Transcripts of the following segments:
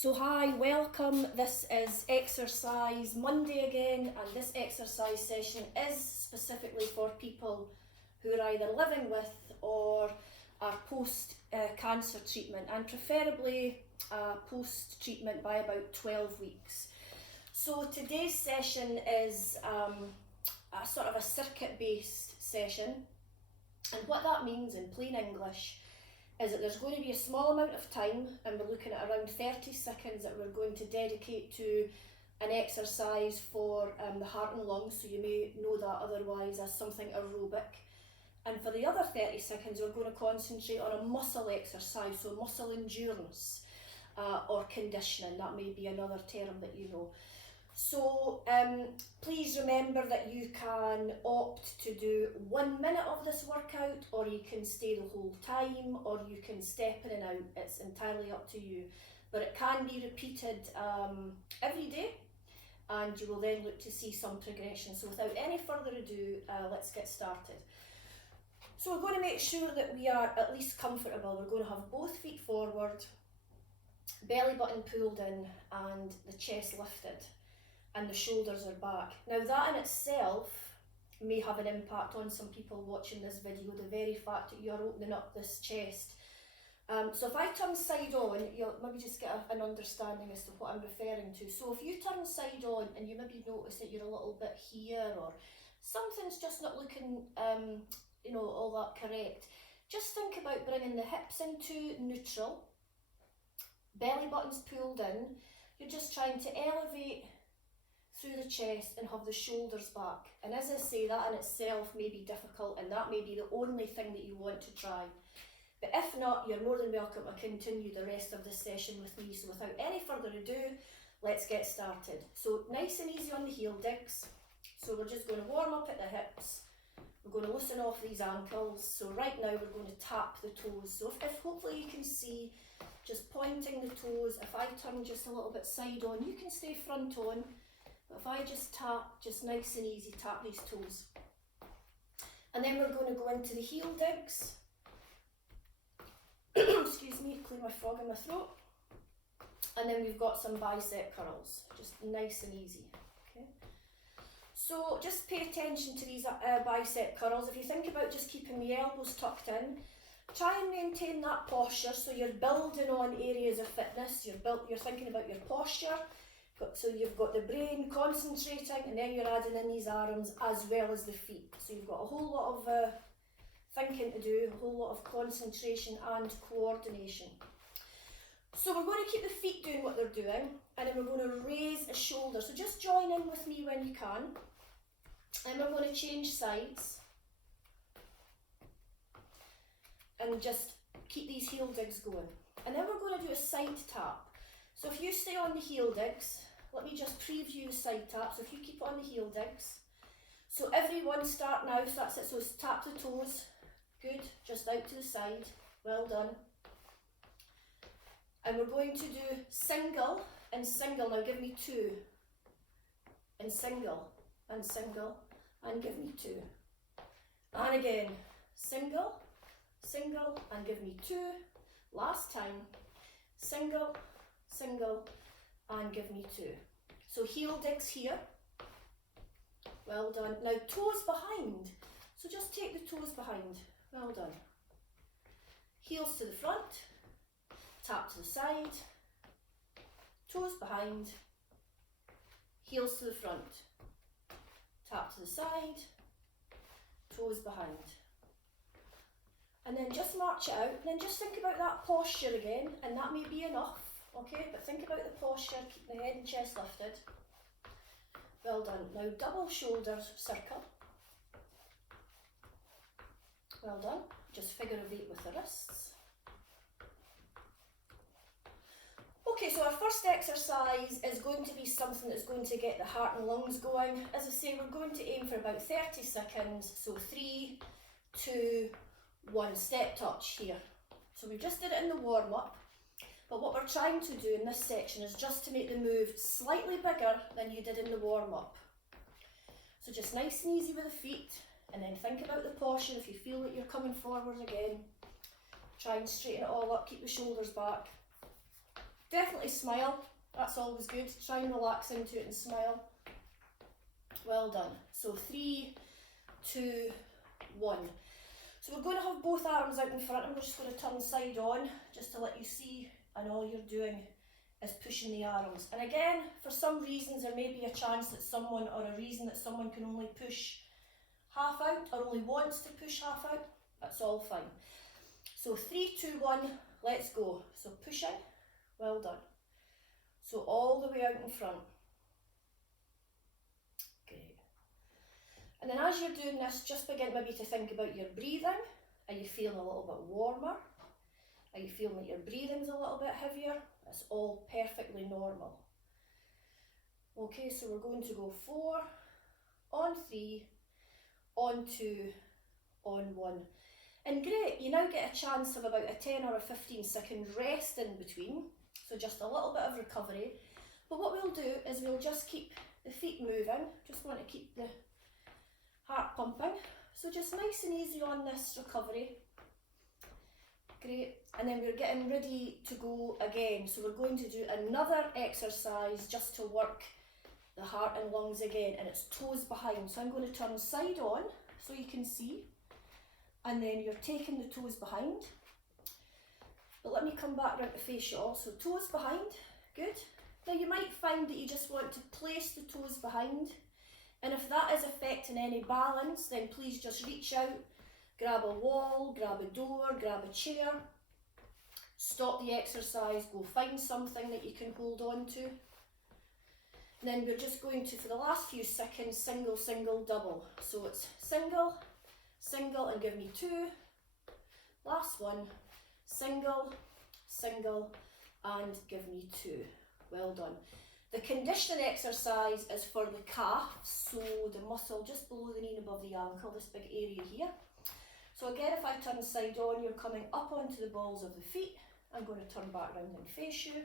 So hi, welcome. This is Exercise Monday again, and this exercise session is specifically for people who are either living with or are post cancer treatment, and preferably post treatment by about 12 weeks. So today's session is a sort of a circuit based session, and what that means in plain English is that there's going to be a small amount of time, and we're looking at around 30 seconds that we're going to dedicate to an exercise for the heart and lungs, so you may know that otherwise as something aerobic. And for the other 30 seconds we're going to concentrate on a muscle exercise, so muscle endurance or conditioning, that may be another term that you know. So please remember that you can opt to do 1 minute of this workout, or you can stay the whole time, or you can step in and out. It's entirely up to you, but it can be repeated every day, and you will then look to see some progression. So without any further ado, let's get started. So we're going to make sure that we are at least comfortable. We're going to have both feet forward, belly button pulled in, and the chest lifted, and the shoulders are back. Now that in itself may have an impact on some people watching this video, the very fact that you're opening up this chest. So if I turn side on, you'll maybe just get an understanding as to what I'm referring to. So if you turn side on and you maybe notice that you're a little bit here, or something's just not looking all that correct, just think about bringing the hips into neutral, belly button's pulled in. You're just trying to elevate through the chest and have the shoulders back. And as I say, that in itself may be difficult, and that may be the only thing that you want to try. But if not, you're more than welcome to continue the rest of this session with me. So without any further ado, let's get started. So nice and easy on the heel digs. So we're just going to warm up at the hips. We're going to loosen off these ankles. So right now we're going to tap the toes. So if hopefully you can see, just pointing the toes. If I turn just a little bit side on, you can stay front on. But if I just tap, just nice and easy, tap these toes. And then we're going to go into the heel digs. Excuse me, clear my frog in my throat. And then we've got some bicep curls, just nice and easy. Okay. So just pay attention to these bicep curls. If you think about just keeping the elbows tucked in, try and maintain that posture, so you're building on areas of fitness. You're thinking about your posture. So you've got the brain concentrating, and then you're adding in these arms as well as the feet. So you've got a whole lot of thinking to do, a whole lot of concentration and coordination. So we're going to keep the feet doing what they're doing, and then we're going to raise a shoulder. So just join in with me when you can. And we're going to change sides. And just keep these heel digs going. And then we're going to do a side tap. So if you stay on the heel digs, let me just preview side tap. So if you keep on the heel digs. So everyone start now, so that's it. So tap the toes, good, just out to the side, well done. And we're going to do single and single. Now give me two. And single, and single, and give me two. And again, single, single, and give me two. Last time, single, single, and give me two. So heel digs here, well done. Now toes behind, so just take the toes behind, well done. Heels to the front, tap to the side, toes behind, heels to the front, tap to the side, toes behind. And then just march it out, and then just think about that posture again, and that may be enough. Okay, but think about the posture, keep the head and chest lifted. Well done. Now double shoulders circle. Well done. Just figure of 8 with the wrists. Okay, so our first exercise is going to be something that's going to get the heart and lungs going. As I say, we're going to aim for about 30 seconds. So 3, 2, 1, step touch here. So we just did it in the warm-up. But what we're trying to do in this section is just to make the move slightly bigger than you did in the warm-up. So just nice and easy with the feet, and then think about the posture. If you feel that you're coming forward again, try and straighten it all up, keep the shoulders back. Definitely smile, that's always good. Try and relax into it and smile. Well done. So 3, 2, 1. So we're going to have both arms out in front, and we're just going to turn side on, just to let you see, and all you're doing is pushing the arms. And again, for some reasons, there may be a chance that someone, or a reason that someone can only push half out, or only wants to push half out. That's all fine. So 3, 2, 1, let's go. So push in, well done. So all the way out in front. Great. And then as you're doing this, just begin maybe to think about your breathing. Are you feeling a little bit warmer? Are you feeling that your breathing's a little bit heavier? That's all perfectly normal. Okay, so we're going to go 4, on 3, on 2, on 1. And great, you now get a chance of about a 10 or a 15-second rest in between. So just a little bit of recovery. But what we'll do is we'll just keep the feet moving. Just want to keep the heart pumping. So just nice and easy on this recovery. Great. And then we're getting ready to go again. So we're going to do another exercise just to work the heart and lungs again. And it's toes behind. So I'm going to turn side on so you can see. And then you're taking the toes behind. But let me come back round to face you all. So toes behind. Good. Now you might find that you just want to place the toes behind. And if that is affecting any balance, then please just reach out, grab a wall, grab a door, grab a chair, stop the exercise, go find something that you can hold on to. And then we're just going to, for the last few seconds, single, single, double. So it's single, single, and give me 2. Last one, single, single, and give me 2. Well done. The conditioning exercise is for the calves, so the muscle just below the knee and above the ankle, this big area here. So again, if I turn side on, you're coming up onto the balls of the feet. I'm going to turn back round and face you.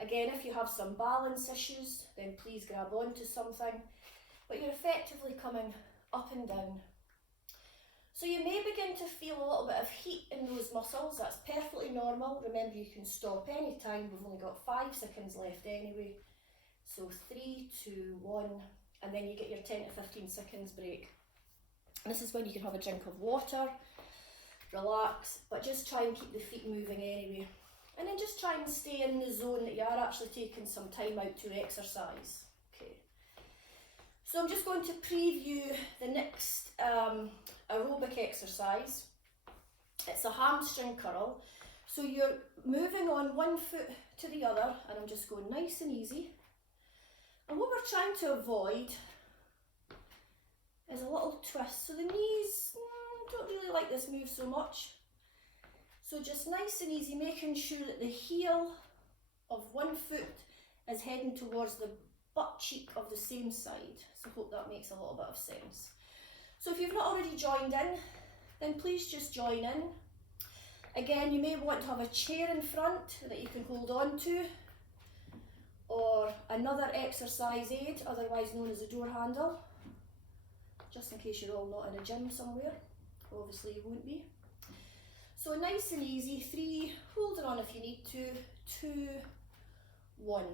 Again, if you have some balance issues, then please grab onto something. But you're effectively coming up and down. So you may begin to feel a little bit of heat in those muscles. That's perfectly normal. Remember, you can stop any time. We've only got 5 seconds left anyway. So 3, 2, 1, and then you get your 10 to 15 seconds break. And this is when you can have a drink of water, relax, but just try and keep the feet moving anyway. And then just try and stay in the zone that you are actually taking some time out to exercise. Okay. So I'm just going to preview the next aerobic exercise. It's a hamstring curl. So you're moving on one foot to the other, and I'm just going nice and easy. And what we're trying to avoid is a little twist. So the knees don't really like this move so much. So just nice and easy, making sure that the heel of one foot is heading towards the butt cheek of the same side. So I hope that makes a little bit of sense. So if you've not already joined in, then please just join in. Again, you may want to have a chair in front that you can hold on to, or another exercise aid, otherwise known as a door handle, just in case you're all not in a gym somewhere. Obviously you won't be. So nice and easy, 3, hold it on if you need to, 2, 1.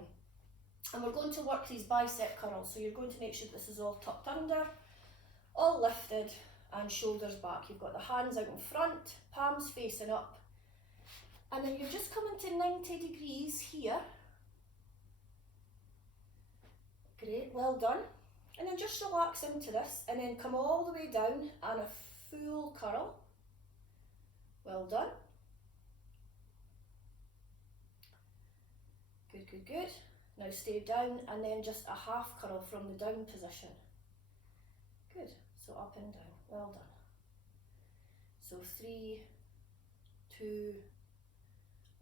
And we're going to work these bicep curls, so you're going to make sure this is all tucked under, all lifted, and shoulders back. You've got the hands out in front, palms facing up, and then you're just coming to 90 degrees here. Great, well done. And then just relax into this, and then come all the way down and a full curl. Well done. Good, good, good. Now stay down, and then just a half curl from the down position. Good, so up and down, well done. So 3, 2,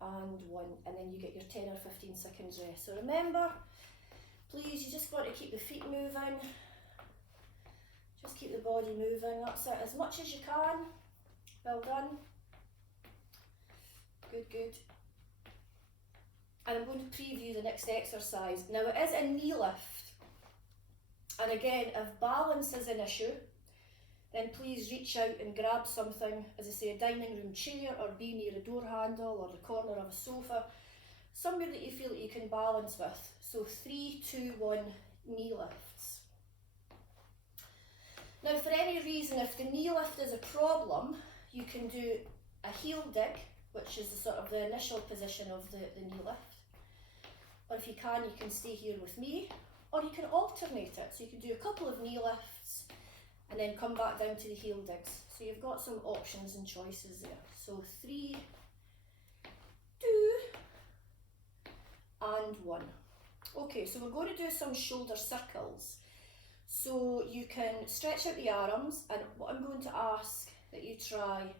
and 1, and then you get your 10 or 15 seconds rest. So remember, please, you just want to keep the feet moving, just keep the body moving, that's it, as much as you can. Well done. Good, good. And I'm going to preview the next exercise. Now it is a knee lift, and again, if balance is an issue, then please reach out and grab something, as I say, a dining room chair, or be near a door handle or the corner of a sofa, somewhere that you feel that you can balance with. So 3, 2, 1 knee lifts. Now for any reason, if the knee lift is a problem, you can do a heel dig, which is the sort of the initial position of the knee lift. Or if you can stay here with me, or you can alternate it. So you can do a couple of knee lifts and then come back down to the heel digs. So you've got some options and choices there. So 3, 2, and 1. Okay, so we're going to do some shoulder circles. So you can stretch out the arms, and what I'm going to ask that you try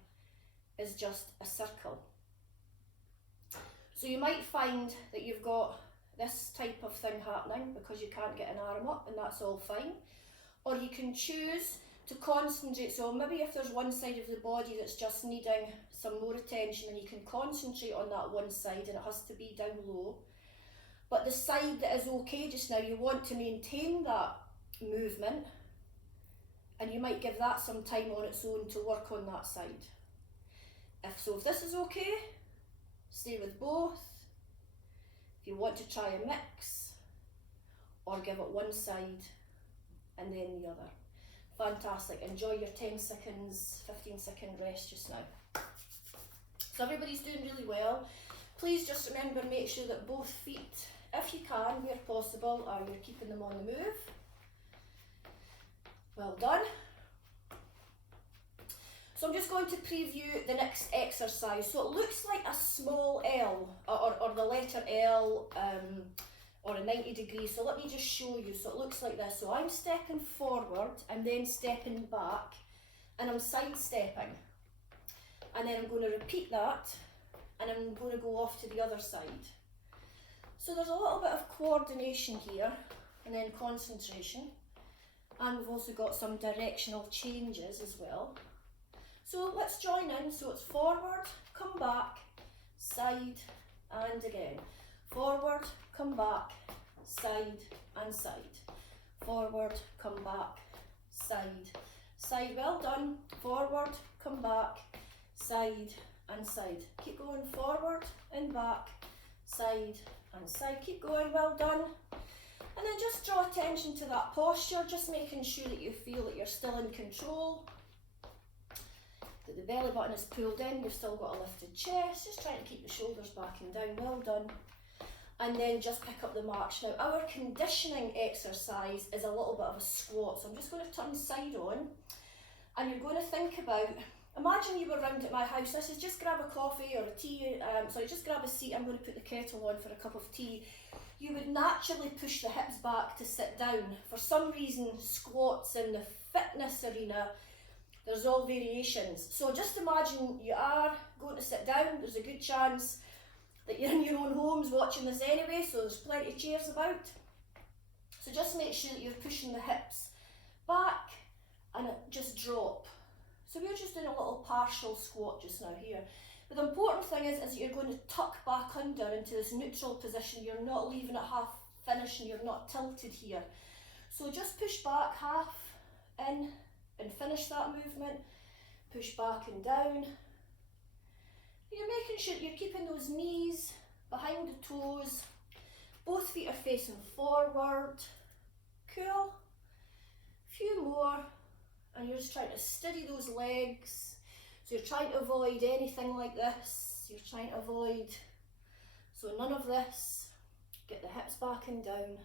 is just a circle. So you might find that you've got this type of thing happening because you can't get an arm up, and that's all fine. Or you can choose to concentrate, so maybe if there's one side of the body that's just needing some more attention, and you can concentrate on that one side, and it has to be down low. But the side that is okay just now, you want to maintain that movement, and you might give that some time on its own to work on that side. If this is okay, stay with both. If you want to try a mix, or give it one side and then the other. Fantastic. Enjoy your 10 seconds, 15-second rest just now. So everybody's doing really well. Please just remember, make sure that both feet, if you can, where possible, are you're keeping them on the move. Well done. So I'm just going to preview the next exercise. So it looks like a small L, or the letter L, or a 90 degrees. So let me just show you. So it looks like this. So I'm stepping forward and then stepping back, and I'm sidestepping. And then I'm going to repeat that, and I'm going to go off to the other side. So there's a little bit of coordination here, and then concentration. And we've also got some directional changes as well. So let's join in. So it's forward, come back, side, and again. Forward, come back, side, and side. Forward, come back, side, side. Well done. Forward, come back, side, and side. Keep going forward and back, side, and side. Keep going. Well done. And then just draw attention to that posture, just making sure that you feel that you're still in control, that the belly button is pulled in, you've still got a lifted chest, just trying to keep the shoulders back and down. Well done. And then just pick up the march. Now our conditioning exercise is a little bit of a squat, so I'm just going to turn side on, and you're going to think about, imagine you were round at my house. I said just grab a coffee or a tea, just grab a seat. I'm going to put the kettle on for a cup of tea. You would naturally push the hips back to sit down. For some reason, squats in the fitness arena, there's all variations. So just imagine you are going to sit down. There's a good chance that you're in your own homes watching this anyway, so there's plenty of chairs about. So just make sure that you're pushing the hips back and just drop. So we're just doing a little partial squat just now here. But the important thing is that you're going to tuck back under into this neutral position. You're not leaving it half finished and you're not tilted here. So just push back half in and finish that movement. Push back and down. You're making sure you're keeping those knees behind the toes. Both feet are facing forward. Cool. Few more. And you're just trying to steady those legs. So you're trying to avoid anything like this. You're trying to avoid, so none of this. Get the hips back and down.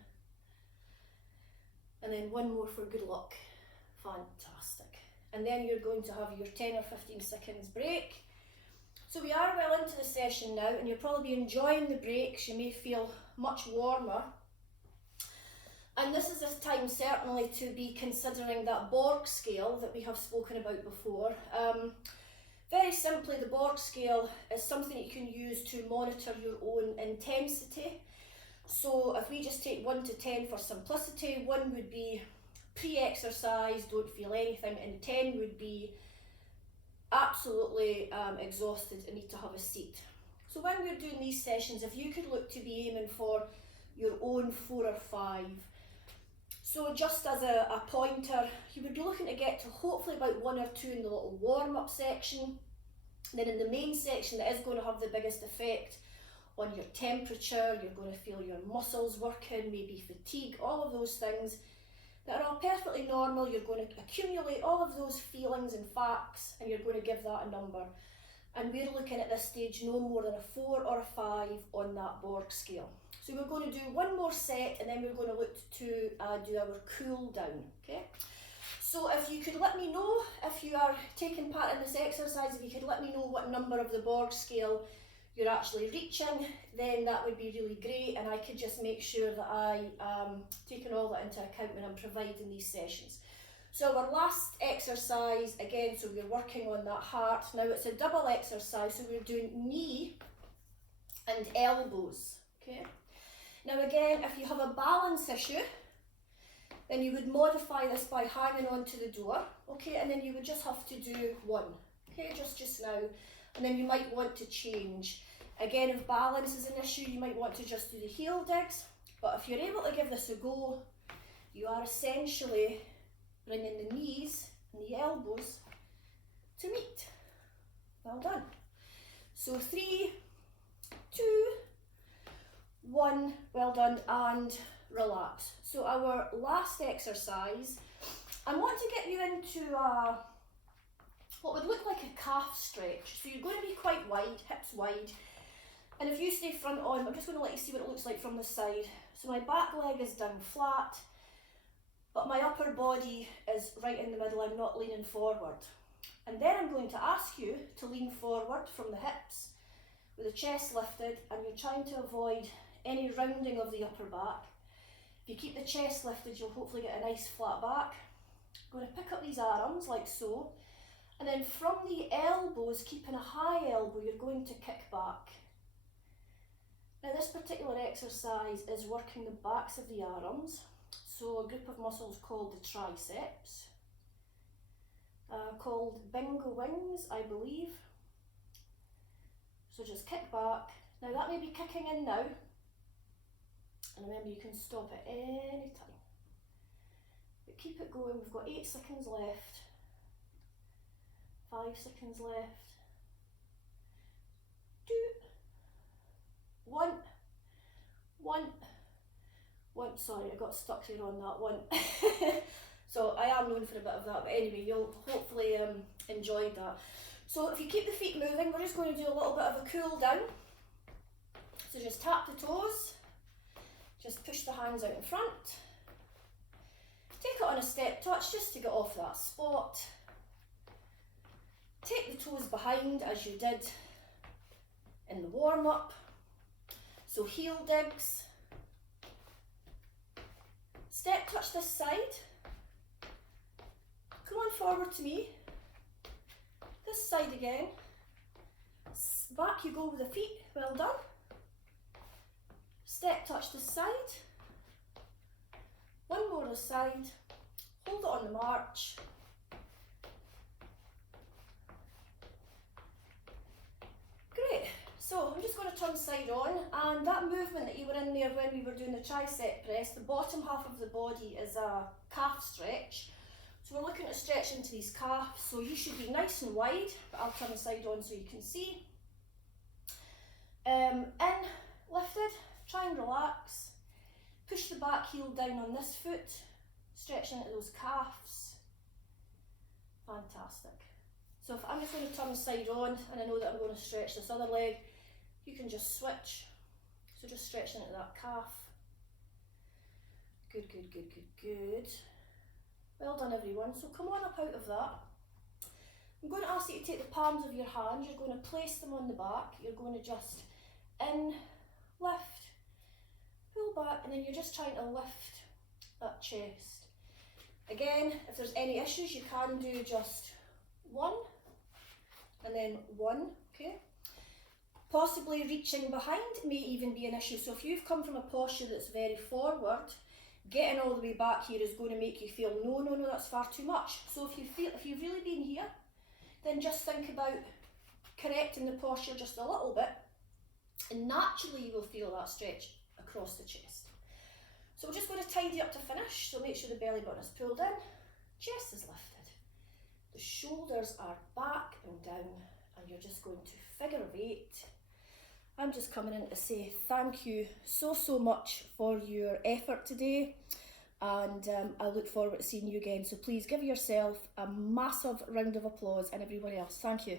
And then one more for good luck. Fantastic. And then you're going to have your 10 or 15 seconds break. So we are well into the session now, and you'll probably be enjoying the breaks. You may feel much warmer. And this is a time certainly to be considering that Borg scale that we have spoken about before. Very simply, the Borg scale is something that you can use to monitor your own intensity. So if we just take 1 to 10 for simplicity, 1 would be pre-exercise, don't feel anything, and 10 would be absolutely exhausted and need to have a seat. So when we're doing these sessions, if you could look to be aiming for your own 4 or 5. So just as a pointer, you would be looking to get to hopefully about 1 or 2 in the little warm-up section. Then in the main section that is going to have the biggest effect on your temperature, you're going to feel your muscles working, maybe fatigue, all of those things that are all perfectly normal. You're going to accumulate all of those feelings and facts, and you're going to give that a number. And we're looking at this stage no more than a 4 or a 5 on that Borg scale. So we're going to do one more set, and then we're going to look to do our cool down, okay? So if you could let me know, if you are taking part in this exercise, if you could let me know what number of the Borg scale you're actually reaching, then that would be really great, and I could just make sure that I taking all that into account when I'm providing these sessions. So our last exercise, again, so we're working on that heart. Now it's a double exercise, so we're doing knee and elbows, okay? Now again, if you have a balance issue, then you would modify this by hanging onto the door, okay? And then you would just have to do one, okay, just now. And then you might want to change. Again, if balance is an issue, you might want to just do the heel digs. But if you're able to give this a go, you are essentially bringing the knees and the elbows to meet. Well done. So 3, 2, 1, well done, and relax. So our last exercise, I want to get you into what would look like a calf stretch. So you're going to be quite wide, hips wide. And if you stay front on, I'm just going to let you see what it looks like from the side. So my back leg is down flat, but my upper body is right in the middle. I'm not leaning forward. And then I'm going to ask you to lean forward from the hips with the chest lifted, and you're trying to avoid any rounding of the upper back. If you keep the chest lifted, you'll hopefully get a nice flat back. I'm going to pick up these arms like so, and then from the elbows, keeping a high elbow, you're going to kick back. Now this particular exercise is working the backs of the arms, so a group of muscles called the triceps, called bingo wings, I believe. So just kick back. Now that may be kicking in now, and remember you can stop at any time. But keep it going. We've got 8 seconds left, 5 seconds left, 2, 1, 1, 1. Sorry, I got stuck here on that one. So I am known for a bit of that, but anyway, you'll hopefully enjoy that. So if you keep the feet moving, we're just going to do a little bit of a cool down. So just tap the toes, just push the hands out in front. Take it on a step touch just to get off that spot. Take the toes behind as you did in the warm-up. So heel digs. Step touch this side. Come on forward to me. This side again. Back you go with the feet. Well done. Step touch this side. One more this side. Hold it on the march. Great. So I'm just going to turn side on, and that movement that you were in there when we were doing the tricep press, the bottom half of the body is a calf stretch. So we're looking at stretch into these calves, so you should be nice and wide, but I'll turn the side on so you can see. In, lifted, try and relax. Push the back heel down on this foot, stretching into those calves. Fantastic. So if I'm just going to turn the side on, and I know that I'm going to stretch this other leg, you can just switch. So just stretching into that calf. Good, good, good, good, good. Well done everyone. So come on up out of that. I'm going to ask you to take the palms of your hands, you're going to place them on the back, you're going to just in, lift, pull back, and then you're just trying to lift that chest. Again, if there's any issues, you can do just 1 and then 1, okay? Possibly reaching behind may even be an issue. So if you've come from a posture that's very forward, getting all the way back here is going to make you feel, no, no, no, that's far too much. So if you've really been here, then just think about correcting the posture just a little bit, and naturally you will feel that stretch across the chest. So we're just going to tidy up to finish, so make sure the belly button is pulled in, chest is lifted, the shoulders are back and down, and you're just going to figure of 8, I'm just coming in to say thank you so much for your effort today, and I look forward to seeing you again. So please give yourself a massive round of applause, and everybody else, thank you.